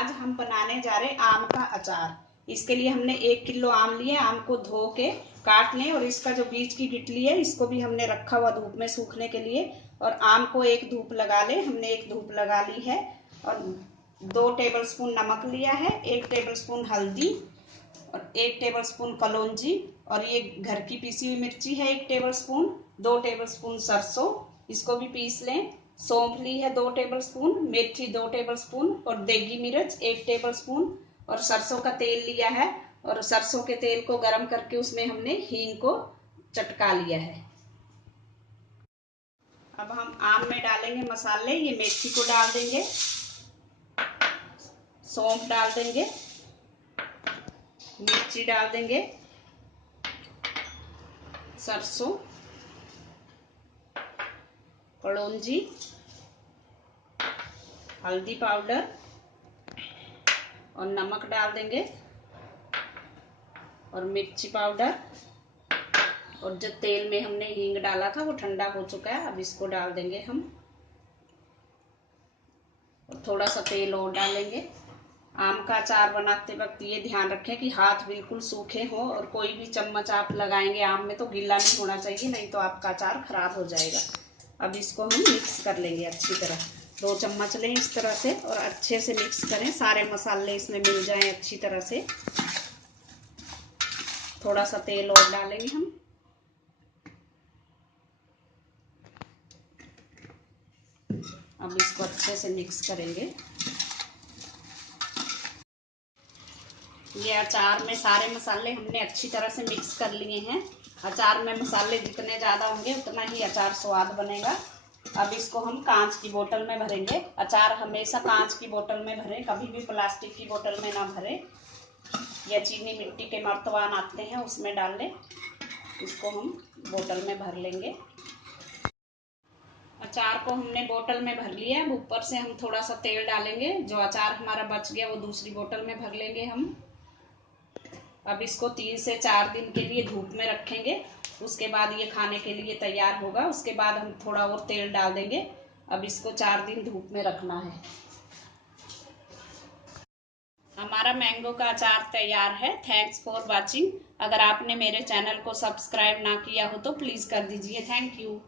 आज हम बनाने जा रहे हैं आम का अचार। इसके लिए हमने 1 किलो आम लिए। आम को धो के काट लें और इसका जो बीच की गिटली है इसको भी हमने रखा हुआ धूप में सूखने के लिए। और आम को एक धूप लगा लें। हमने एक धूप लगा ली है। और 2 टेबलस्पून नमक लिया है, 1 टेबलस्पून हल्दी और 1 टेबलस्पून कलौंजी। और ये घर की पीसी हुई मिर्ची है 1 टेबलस्पून, 2 टेबलस्पून सरसों, इसको भी पीस लें। सौंफ ली है 2 टेबलस्पून, मेथी 2 टेबलस्पून और देगी मिर्च 1 टेबलस्पून। और सरसों का तेल लिया है और सरसों के तेल को गर्म करके उसमें हमने हींग को चटका लिया है। अब हम आम में डालेंगे मसाले। ये मेथी को डाल देंगे, सौंफ डाल देंगे, मिर्ची डाल देंगे, सरसों, कलौंजी, हल्दी पाउडर और नमक डाल देंगे और मिर्ची पाउडर। और जो तेल में हमने हींग डाला था वो ठंडा हो चुका है। अब इसको डाल देंगे हम और थोड़ा सा तेल और डालेंगे। आम का अचार बनाते वक्त ये ध्यान रखें कि हाथ बिल्कुल सूखे हों और कोई भी चम्मच आप लगाएंगे आम में तो गीला नहीं होना चाहिए, नहीं तो आपका अचार खराब हो जाएगा। अब इसको हम मिक्स कर लेंगे अच्छी तरह। 2 चम्मच लें इस तरह से और अच्छे से मिक्स करें, सारे मसाले इसमें मिल जाएं अच्छी तरह से। थोड़ा सा तेल और डालेंगे हम। अब इसको अच्छे से मिक्स करेंगे। ये अचार में सारे मसाले हमने अच्छी तरह से मिक्स कर लिए हैं। अचार में मसाले जितने ज़्यादा होंगे उतना ही अचार स्वाद बनेगा। अब इसको हम कांच की बोतल में भरेंगे। अचार हमेशा कांच की बोतल में भरें, कभी भी प्लास्टिक की बोतल में ना भरें। या चीनी मिट्टी के मर्तबान आते हैं उसमें डाल लें। इसको हम बोतल में भर लेंगे। अचार को हमने बोतल में भर लिया। अब ऊपर से हम थोड़ा सा तेल डालेंगे। जो अचार हमारा बच गया वो दूसरी बोतल में भर लेंगे हम। अब इसको 3 से 4 दिन के लिए धूप में रखेंगे। उसके बाद ये खाने के लिए तैयार होगा। उसके बाद हम थोड़ा और तेल डाल देंगे। अब इसको 4 दिन धूप में रखना है। हमारा मैंगो का अचार तैयार है। Thanks for watching. अगर आपने मेरे चैनल को सब्सक्राइब ना किया हो तो प्लीज़ कर दीजिए। Thank you.